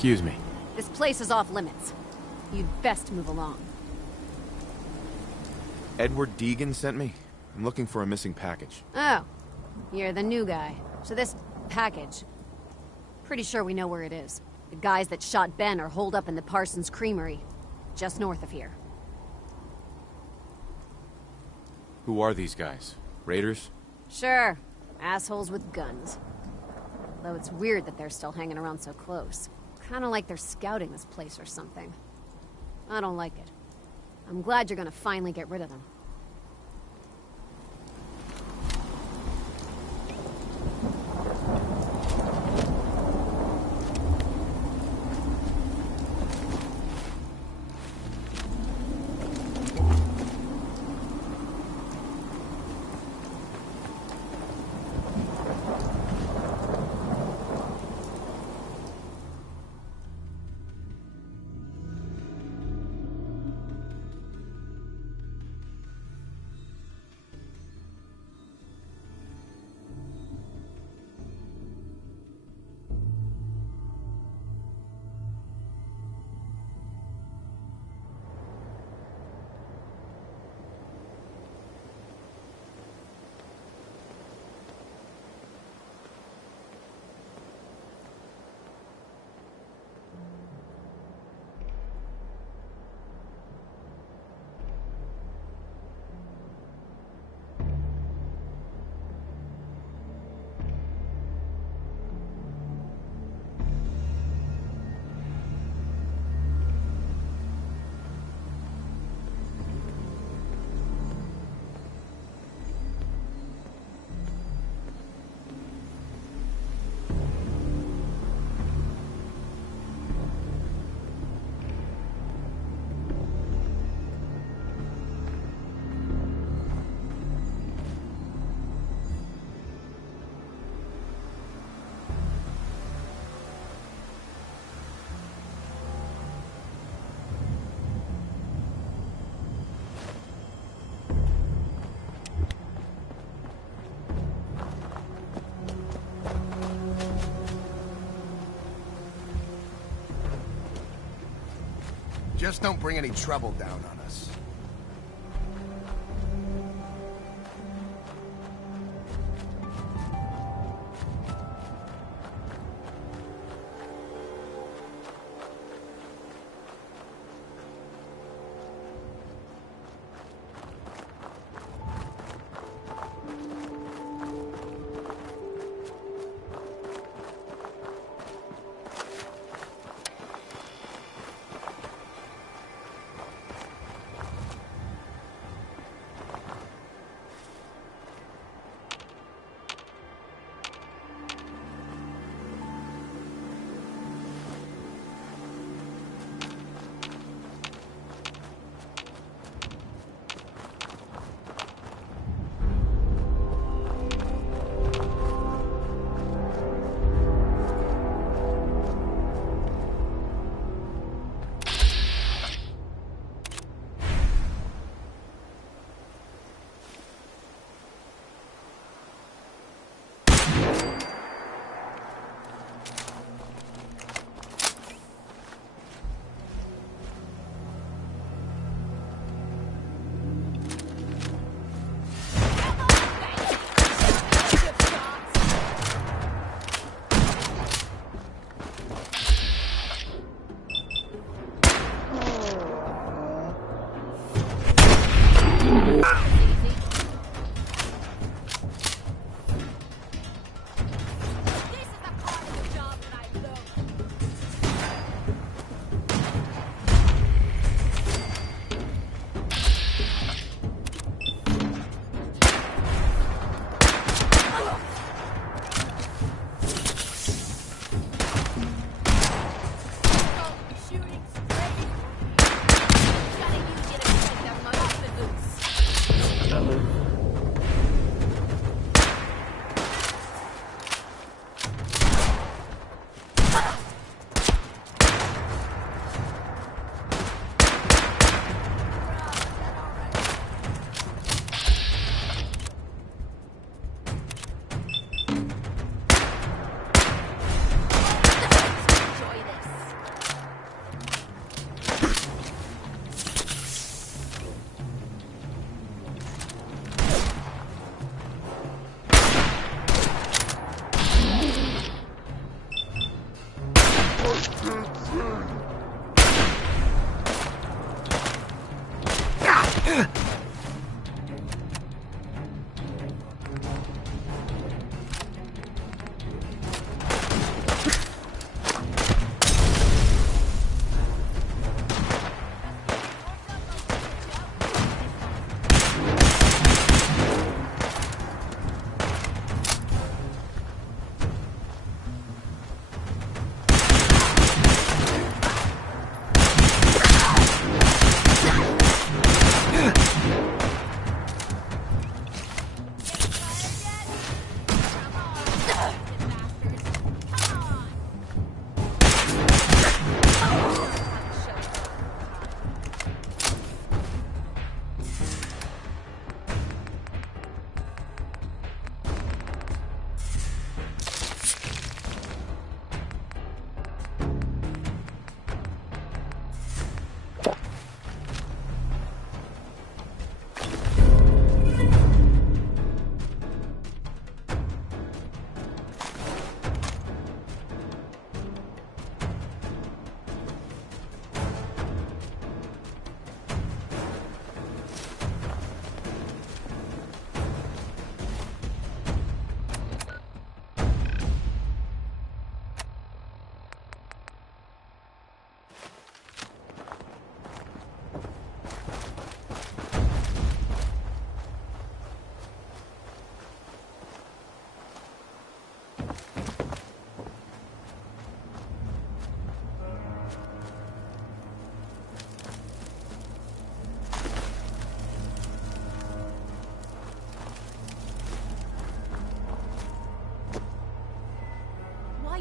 Excuse me. This place is off limits. You'd best move along. Edward Deegan sent me. I'm looking for a missing package. Oh, you're the new guy. So this package... Pretty sure we know where it is. The guys that shot Ben are holed up in the Parsons Creamery, just north of here. Who are these guys? Raiders? Sure. Assholes with guns. Though it's weird that they're still hanging around so close. Kinda like they're scouting this place or something. I don't like it. I'm glad you're gonna finally get rid of them. Just don't bring any trouble down on us.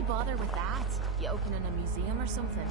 bother with that? You opening a museum or something?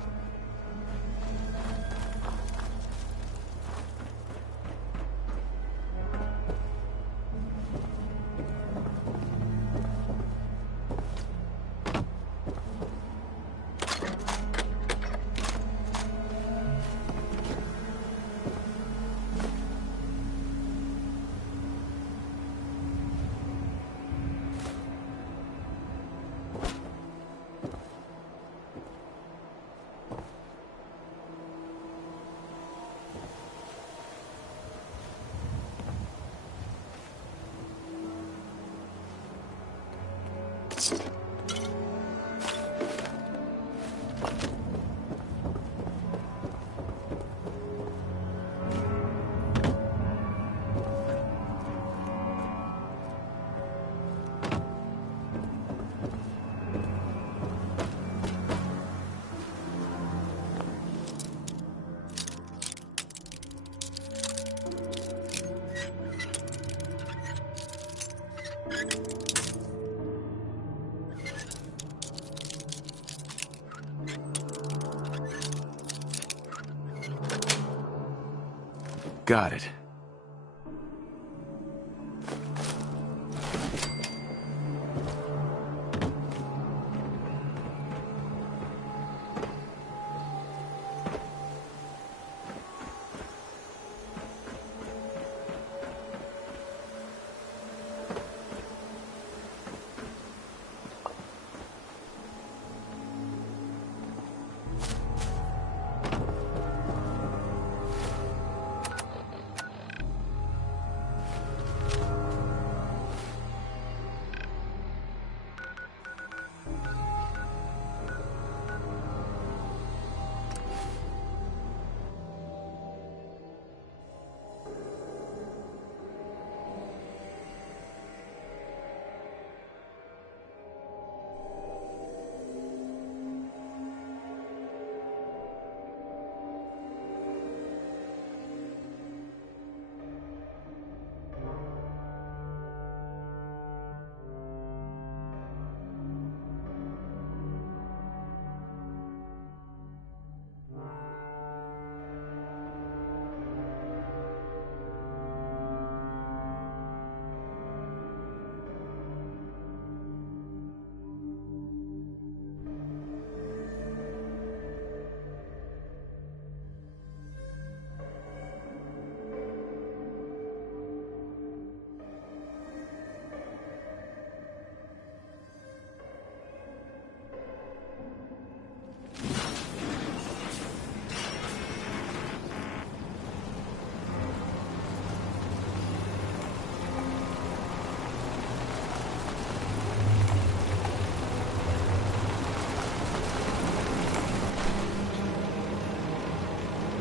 Got it.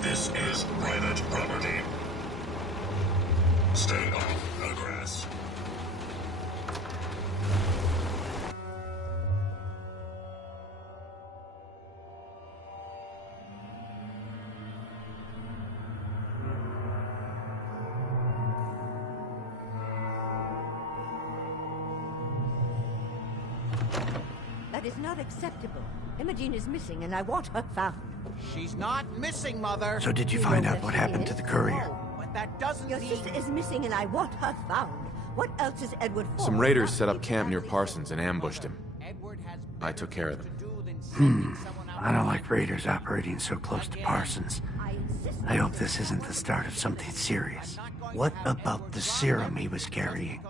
This is private property. Stay off the grass. That is not acceptable. Imogene is missing and I want her found. She's not missing, Mother. So did you find out what happened to the courier? But that doesn't Your mean... sister is missing and I want her found. What else is Edward for? Some raiders set up camp near Parsons and ambushed him. Edward has I took care of them. I don't like raiders operating so close to Parsons. I hope this isn't the start of something serious. What about the serum he was carrying?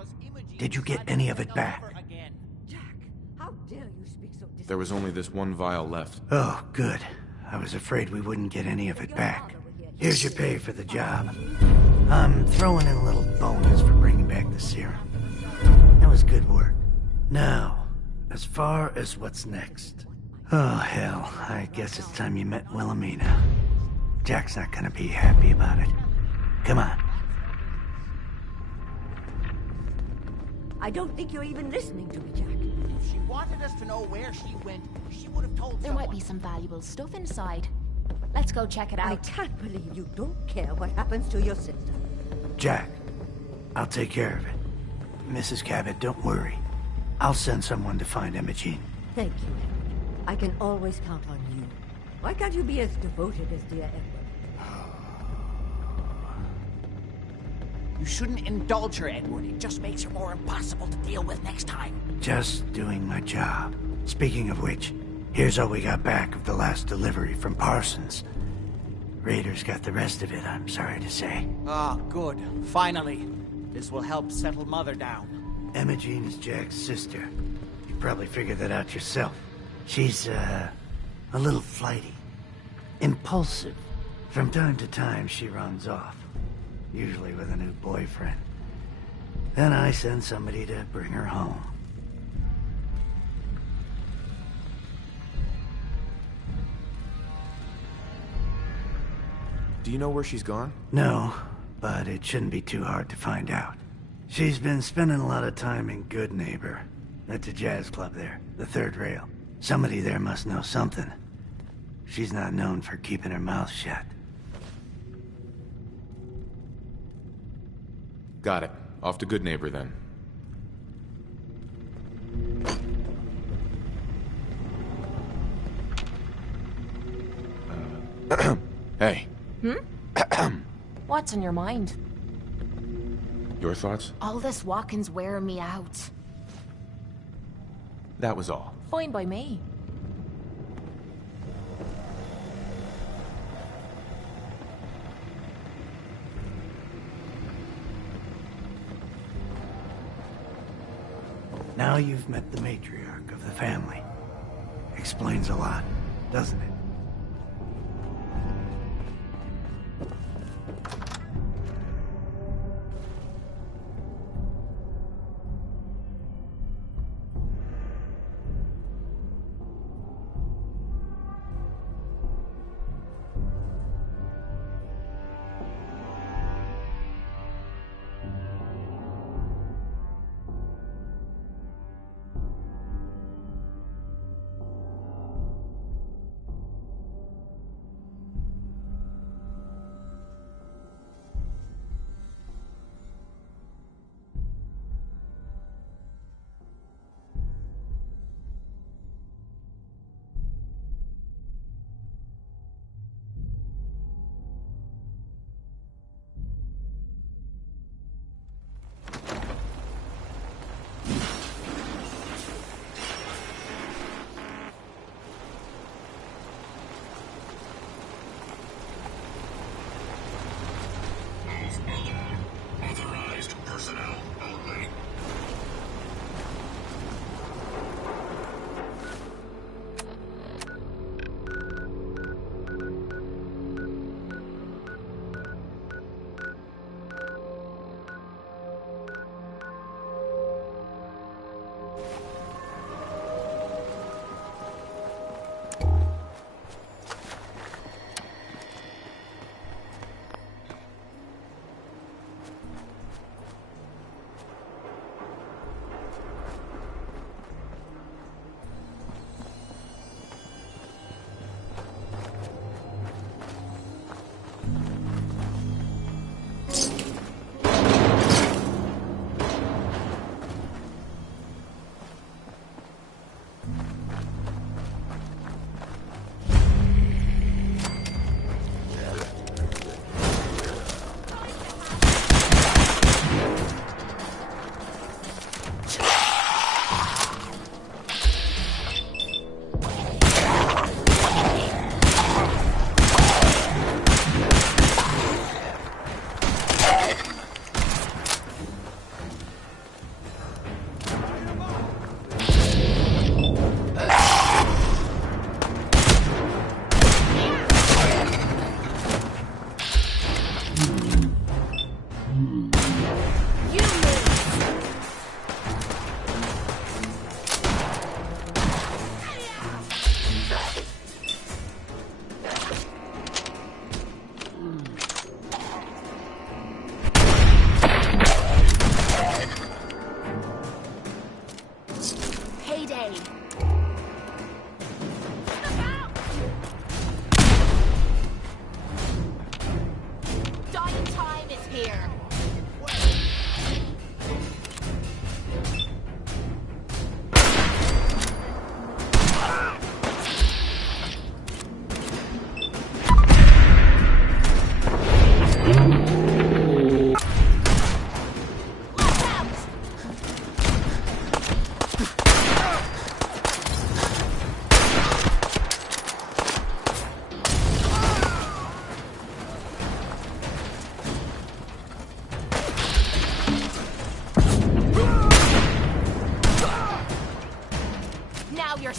Did you get any of it back? Jack, how dare you speak so dis- There was only this one vial left. Oh, good. I was afraid we wouldn't get any of it back. Here's your pay for the job. I'm throwing in a little bonus for bringing back the serum. That was good work. Now, as far as what's next. Oh, hell. I guess it's time you met Wilhelmina. Jack's not gonna be happy about it. Come on. I don't think you're even listening to me, Jack. If she wanted us to know where she went, she would have told There might be some valuable stuff inside. Let's go check it I out. can't believe you don't care what happens to your sister. Jack, I'll take care of it. Mrs. Cabot, don't worry. I'll send someone to find Imogene. Thank you. I can always count on you. Why can't you be as devoted as dear Edward? You shouldn't indulge her, Edward. It just makes her more impossible to deal with next time. Just doing my job. Speaking of which, here's all we got back of the last delivery from Parsons. Raiders got the rest of it, I'm sorry to say. Ah, good. Finally. This will help settle Mother down. Imogene is Jack's sister. You probably figured that out yourself. She's, a little flighty. Impulsive. From time to time, she runs off. Usually with a new boyfriend. Then I send somebody to bring her home. Do you know where she's gone? No, but it shouldn't be too hard to find out. She's been spending a lot of time in Good Neighbor. That's a jazz club there, the third rail. Somebody there must know something. She's not known for keeping her mouth shut. Got it. Off to Good Neighbor, then. Hey. What's on your mind? Your thoughts? All this walking's wearing me out. That was all. Fine by me. Now you've met the matriarch of the family. Explains a lot, doesn't it?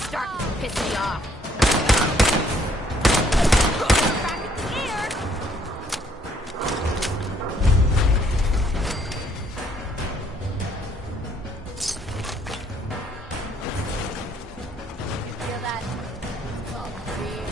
starting to piss me off. Back in the air. You feel that? It's called fear.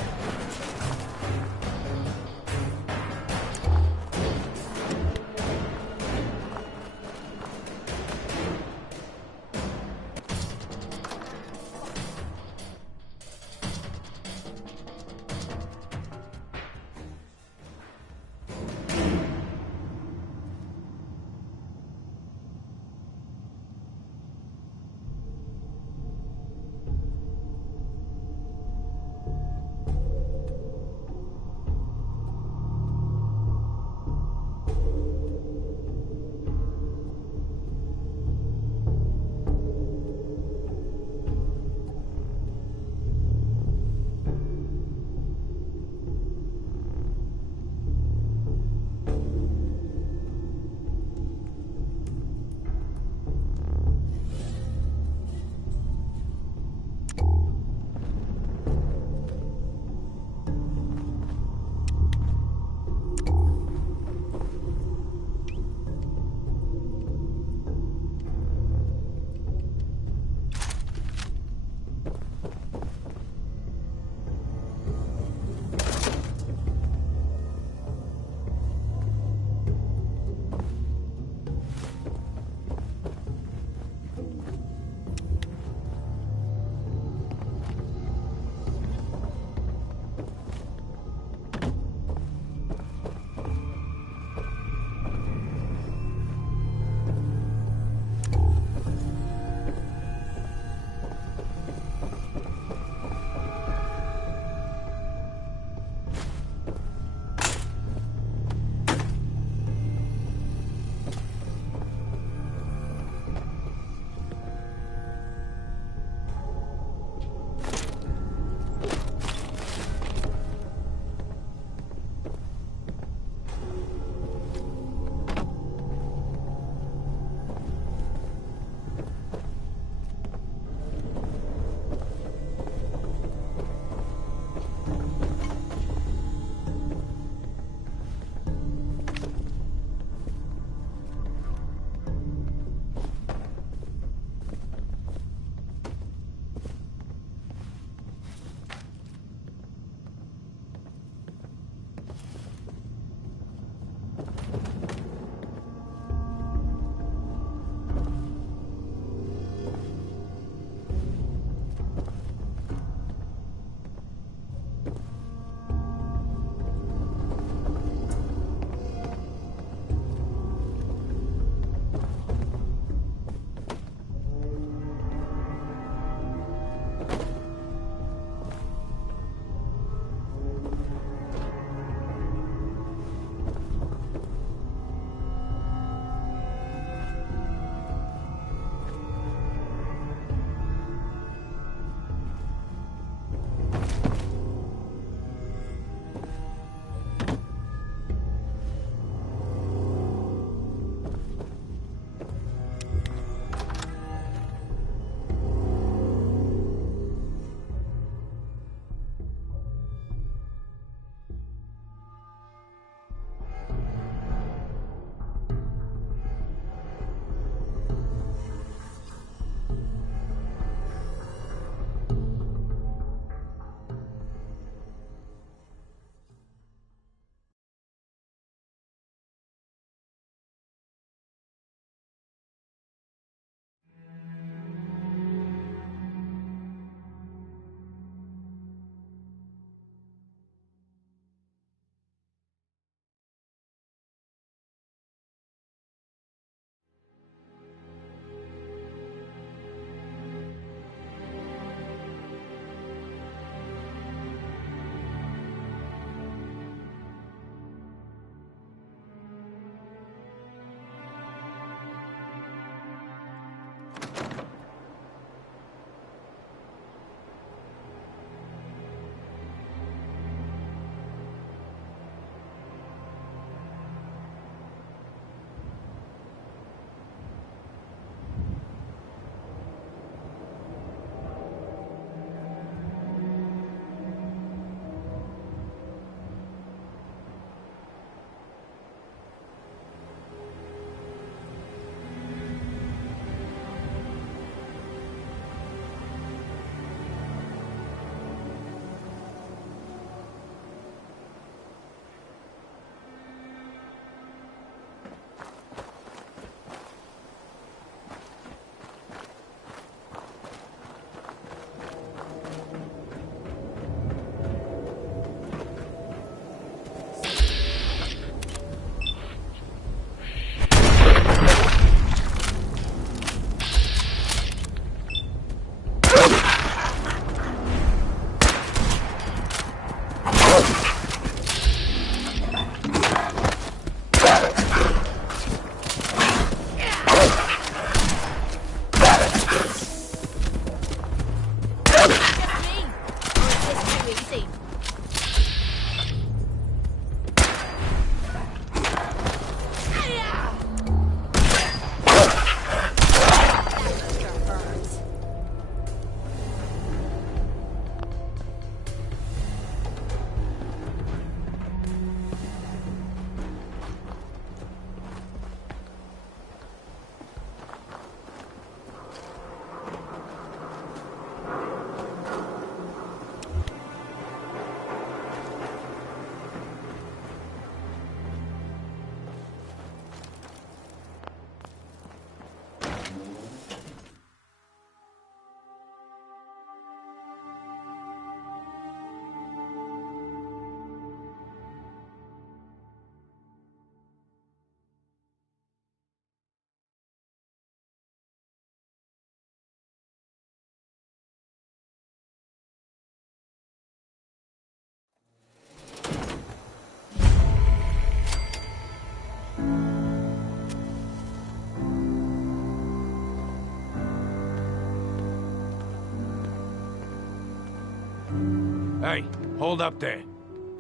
Hey, hold up there.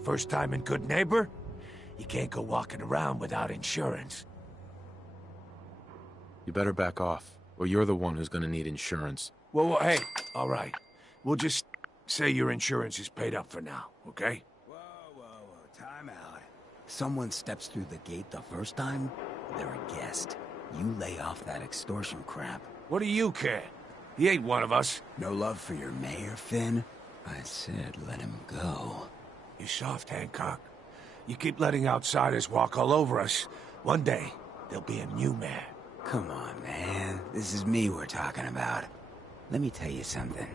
First time in Good Neighbor? You can't go walking around without insurance. You better back off, or you're the one who's gonna need insurance. Well, hey, all right. We'll just say your insurance is paid up for now, okay? Whoa, time out. Someone steps through the gate the first time, they're a guest. You lay off that extortion crap. What do you care? He ain't one of us. No love for your mayor, Finn? I said let him go. You soft, Hancock. You keep letting outsiders walk all over us. One day, there'll be a new mayor. Come on, man. This is me we're talking about. Let me tell you something.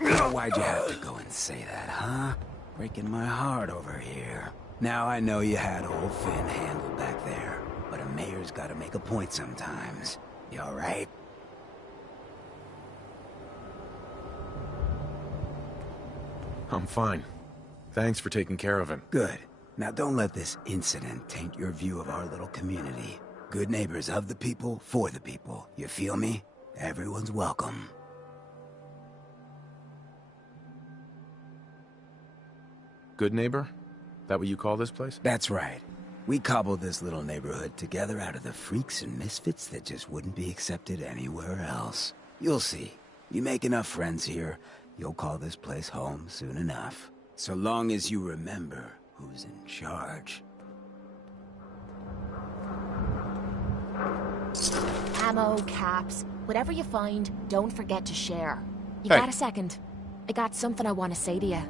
Why'd you have to go and say that, huh? Breaking my heart over here. Now I know you had old Finn handled back there, but a mayor's gotta make a point sometimes. You alright? I'm fine. Thanks for taking care of him. Good. Now don't let this incident taint your view of our little community. Good neighbors of the people, for the people. You feel me? Everyone's welcome. Good neighbor? That what you call this place? That's right. We cobbled this little neighborhood together out of the freaks and misfits that just wouldn't be accepted anywhere else. You'll see. You make enough friends here, you'll call this place home soon enough. So long as you remember who's in charge. Ammo, caps, whatever you find, don't forget to share. You Hey. got a second? I got something I want to say to you.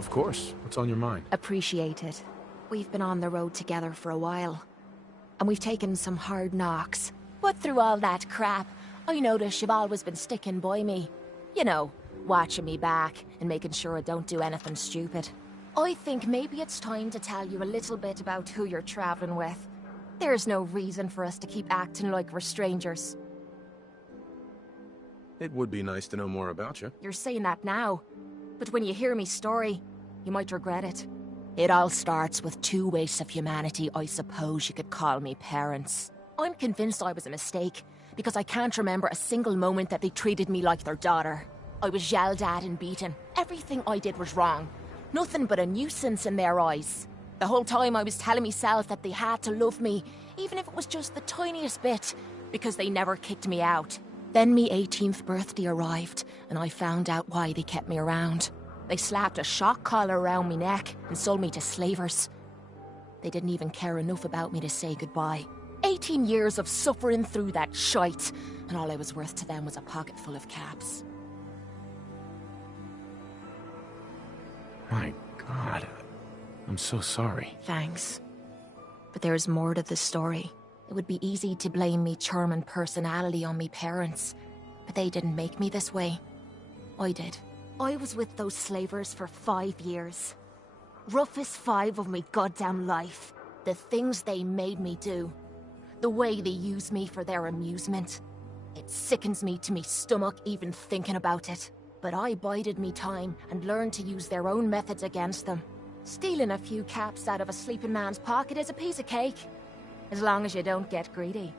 Of course. What's on your mind? Appreciate it. We've been on the road together for a while. And we've taken some hard knocks. But through all that crap, I notice you've always been sticking by me. You know, watching me back and making sure I don't do anything stupid. I think maybe it's time to tell you a little bit about who you're traveling with. There's no reason for us to keep acting like we're strangers. It would be nice to know more about you. You're saying that now, but when you hear me story, you might regret it. It all starts with two wastes of humanity I suppose you could call me parents. I'm convinced I was a mistake, because I can't remember a single moment that they treated me like their daughter. I was yelled at and beaten. Everything I did was wrong. Nothing but a nuisance in their eyes. The whole time I was telling myself that they had to love me, even if it was just the tiniest bit, because they never kicked me out. Then me 18th birthday arrived, and I found out why they kept me around. They slapped a shock collar around me neck and sold me to slavers. They didn't even care enough about me to say goodbye. 18 years of suffering through that shite, and all I was worth to them was a pocket full of caps. My God. I'm so sorry. Thanks. But there's more to the story. It would be easy to blame me charming personality on me parents, but they didn't make me this way. I did. I was with those slavers for 5 years. Roughest 5 of me goddamn life. The things they made me do. The way they use me for their amusement. It sickens me to me stomach even thinking about it. But I bided me time and learned to use their own methods against them. Stealing a few caps out of a sleeping man's pocket is a piece of cake. As long as you don't get greedy.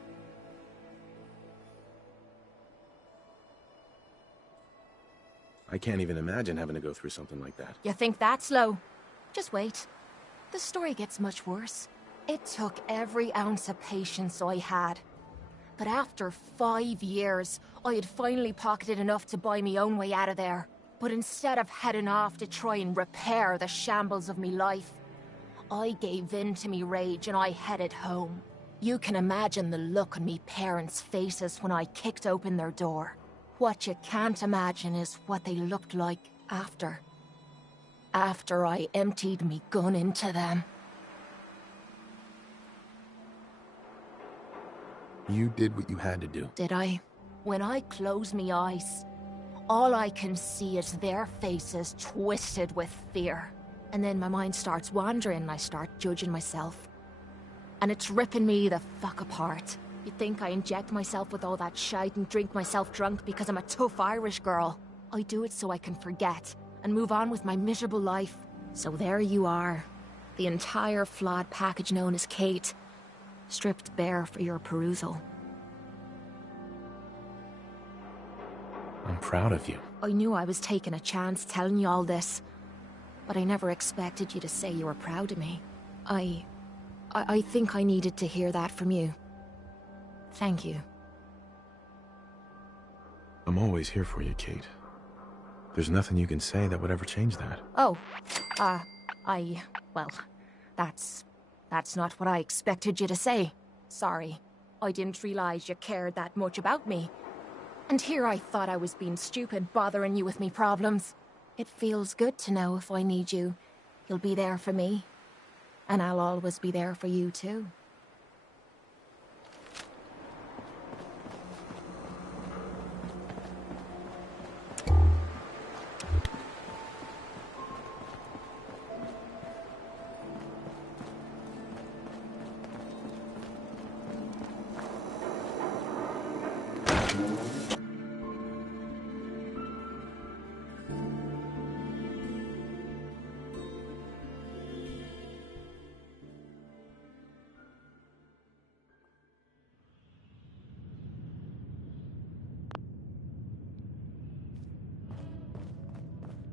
I can't even imagine having to go through something like that. You think that's low? Just wait. The story gets much worse. It took every ounce of patience I had. But after 5 years, I had finally pocketed enough to buy me own way out of there. But instead of heading off to try and repair the shambles of me life, I gave in to me rage and I headed home. You can imagine the look on me parents' faces when I kicked open their door. What you can't imagine is what they looked like after. After I emptied me gun into them. You did what you had to do. Did I? When I close me eyes, all I can see is their faces twisted with fear. And then my mind starts wandering and I start judging myself. And it's ripping me the fuck apart. You think I inject myself with all that shite and drink myself drunk because I'm a tough Irish girl. I do it so I can forget and move on with my miserable life. So there you are. The entire flawed package known as Kate. Stripped bare for your perusal. proud of you. I knew I was taking a chance telling you all this, but I never expected you to say you were proud of me. I think I needed to hear that from you. Thank you. I'm always here for you, Kate. There's nothing you can say that would ever change that. Oh, well, that's not what I expected you to say. Sorry. I didn't realize you cared that much about me. And here I thought I was being stupid, bothering you with me problems. It feels good to know if I need you, you'll be there for me. And I'll always be there for you, too.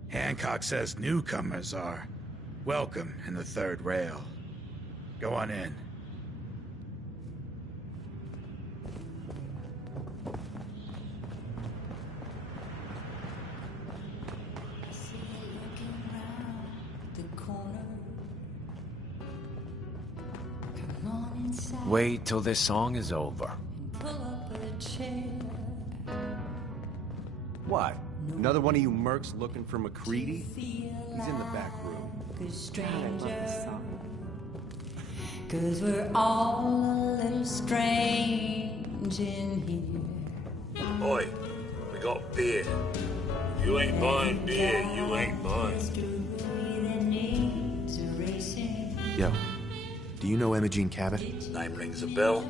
Hancock says newcomers are welcome in the third rail. Go on in. Wait till this song is over. What? Another one of you mercs looking for MacReady? He's in the back room. God, I love this song. 'Cause we're all a little strange in here. Oi, we got beer. If you ain't buying beer, you ain't buying. Yo, do you know Imogene Cabot? Name rings a bell.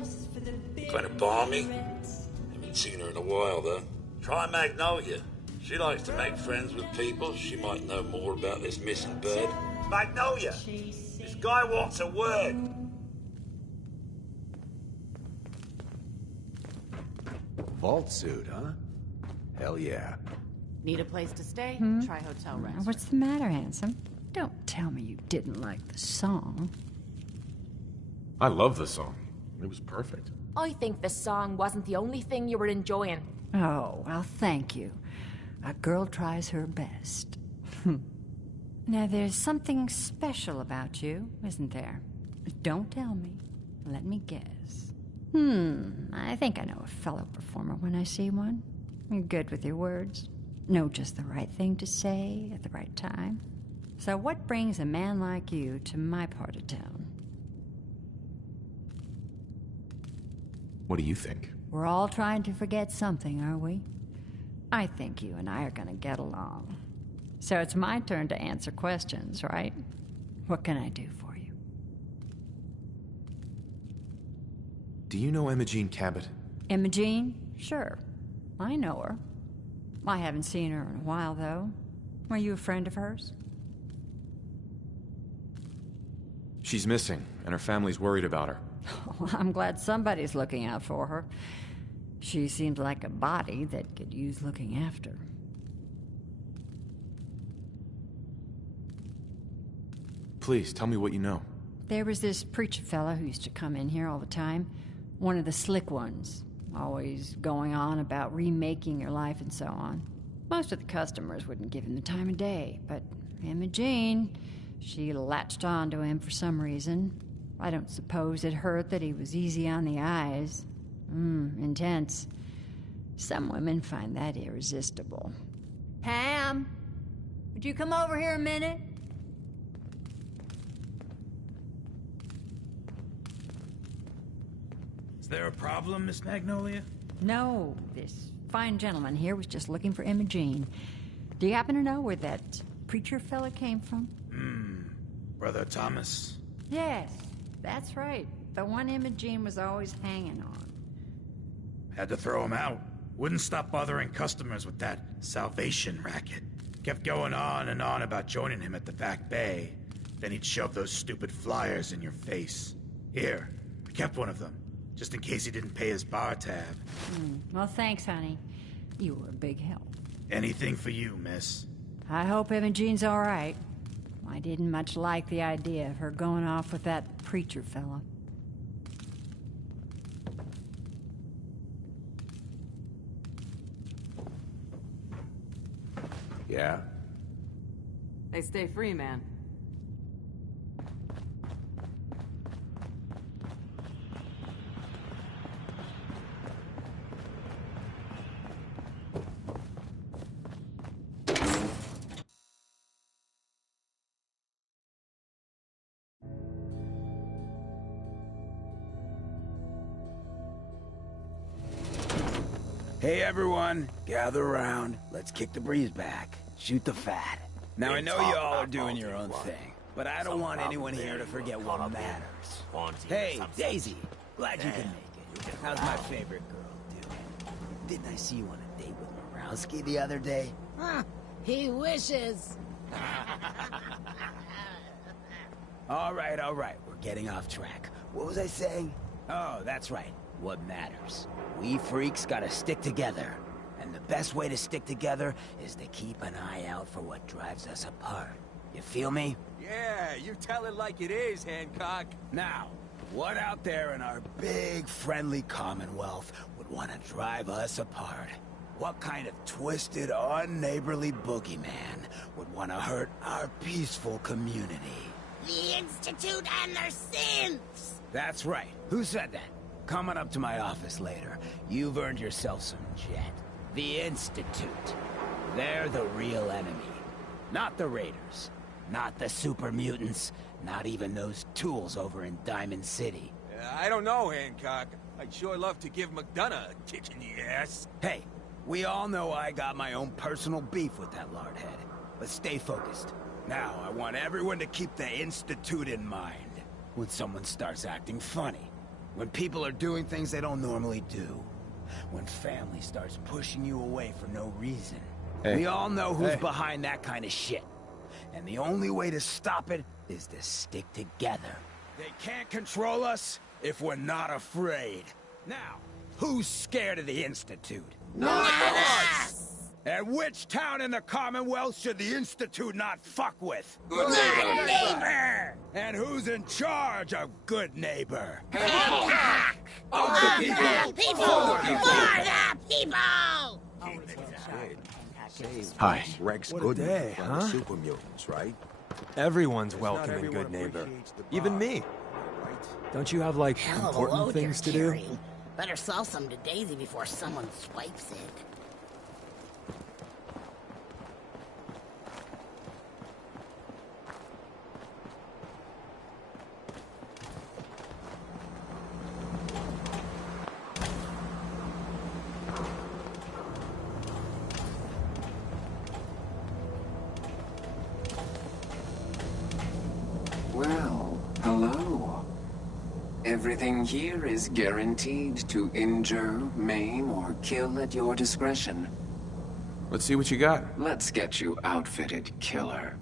Kind of balmy. Haven't seen her in a while, though. Try Magnolia. She likes to make friends with people. She might know more about this missing bird. Magnolia! This guy wants a word. Vault suit, huh? Hell yeah. Need a place to stay? Try Hotel Rest. What's the matter, handsome? Don't tell me you didn't like the song. I love the song. It was perfect. I think the song wasn't the only thing you were enjoying. Oh, well, thank you. A girl tries her best. Now, there's something special about you, isn't there? Don't tell me. Let me guess. I think I know a fellow performer when I see one. You're good with your words. Know just the right thing to say at the right time. So what brings a man like you to my part of town? What do you think? We're all trying to forget something, are we? I think you and I are gonna get along. So it's my turn to answer questions, right? What can I do for you? Do you know Imogene Cabot? Imogene? Sure. I know her. I haven't seen her in a while, though. Are you a friend of hers? She's missing, and her family's worried about her. Well, I'm glad somebody's looking out for her. She seems like a body that could use looking after. Please, tell me what you know. There was this preacher fella who used to come in here all the time. One of the slick ones. Always going on about remaking your life and so on. Most of the customers wouldn't give him the time of day, but Imogene, she latched on to him for some reason. I don't suppose it hurt that he was easy on the eyes. Intense. Some women find that irresistible. Pam, would you come over here a minute? Is there a problem, Miss Magnolia? No, this fine gentleman here was just looking for Imogene. Do you happen to know where that preacher fella came from? Brother Thomas? Yes, that's right. The one Imogene was always hanging on. Had to throw him out. Wouldn't stop bothering customers with that salvation racket. Kept going on and on about joining him at the back bay. Then he'd shove those stupid flyers in your face. Here, I kept one of them, just in case he didn't pay his bar tab. Well, thanks, honey. You were a big help. Anything for you, miss. I hope Imogene's all right. I didn't much like the idea of her going off with that preacher fella. Yeah? They stay free, man. Hey everyone, gather around. Let's kick the breeze back. Shoot the fat. Now I know you all are doing your own thing, but I don't want anyone here to forget what matters. Hey, Daisy, glad you can make it. How's my favorite girl doing? Didn't I see you on a date with Morowski the other day? Huh, he wishes. All right, we're getting off track. What was I saying? Oh, that's right. What matters. We freaks gotta stick together. And the best way to stick together is to keep an eye out for what drives us apart. You feel me? Yeah, you tell it like it is, Hancock. Now, what out there in our big, friendly Commonwealth would want to drive us apart? What kind of twisted, unneighborly boogeyman would want to hurt our peaceful community? The Institute and their synths! That's right. Who said that? Coming up to my office later, you've earned yourself some jet. The Institute. They're the real enemy. Not the Raiders. Not the super mutants. Not even those tools over in Diamond City. I don't know, Hancock. I'd sure love to give McDonough a kick in the ass. Hey, we all know I got my own personal beef with that lardhead. But stay focused. Now, I want everyone to keep the Institute in mind. When someone starts acting funny. When people are doing things they don't normally do. When family starts pushing you away for no reason. Hey. We all know who's behind that kind of shit. And the only way to stop it is to stick together. They can't control us if we're not afraid. Now, who's scared of the Institute? Not us! And which town in the Commonwealth should the Institute not fuck with? Good neighbor! And who's in charge of Good Neighbor? Hancock! Of the people! For the people! Hi. Rex What a Goodman day, from huh? the Super Mutants, right? Everyone's Not welcome in everyone Good Neighbor. appreciates the Even bar. me. Don't you have, like, Hell of a important load things to you're do? carrying. Better sell some to Daisy before someone swipes it. Well, hello. Everything here is guaranteed to injure, maim, or kill at your discretion. Let's see what you got. Let's get you outfitted, killer.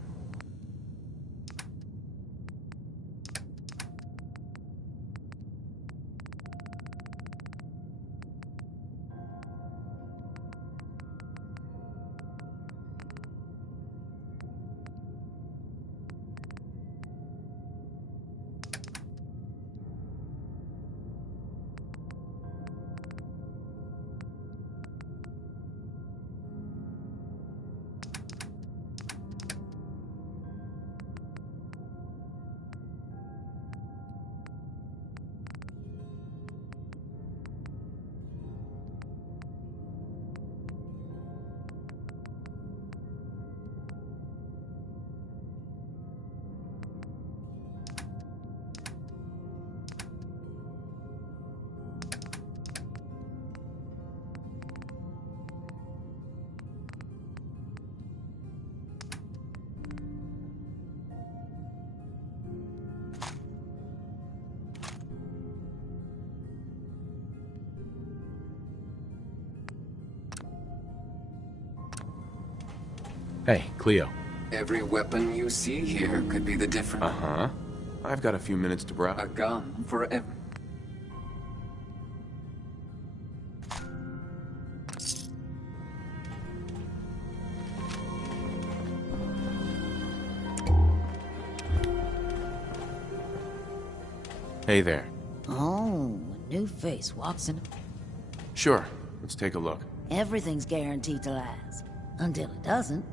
Hey, Cleo. Every weapon you see here could be the difference. Uh-huh. I've got a few minutes to browse. A gun for every... Hey there. Oh, a new face walks in. Sure, let's take a look. Everything's guaranteed to last. Until it doesn't.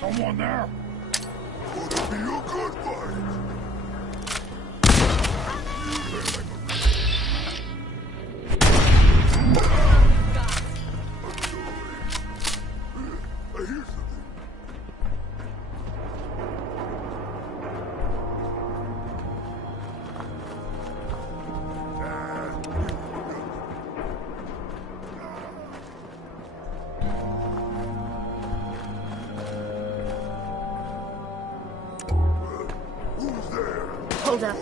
Someone there? Would it be a good fight? Hold up.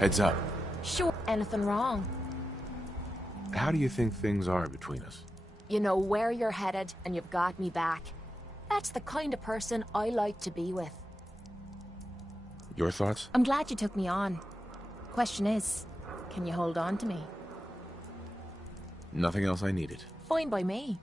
Heads up. Sure, anything wrong? How do you think things are between us? You know where you're headed, and you've got me back. That's the kind of person I like to be with. Your thoughts? I'm glad you took me on. Question is, can you hold on to me? Nothing else I needed. Fine by me.